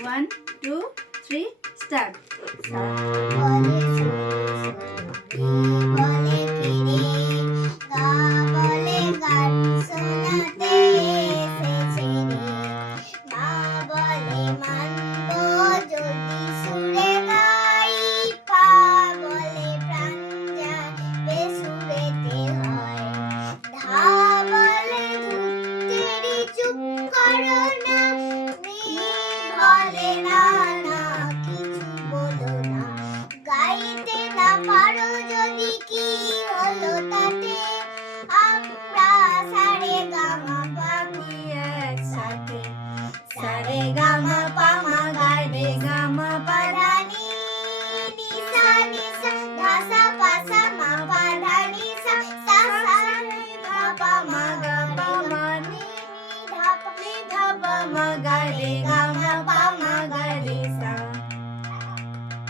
1 2 3 start. বলে বলে ফিরে গা বলে গান শোনাতে এসেছে রে মা বলে মানবো যদি সুরে গাই পা বলে প্রাণ যাবে সুরেতে হয় ধা বলে ধুত্তেরি চুপ করো না নি বলে না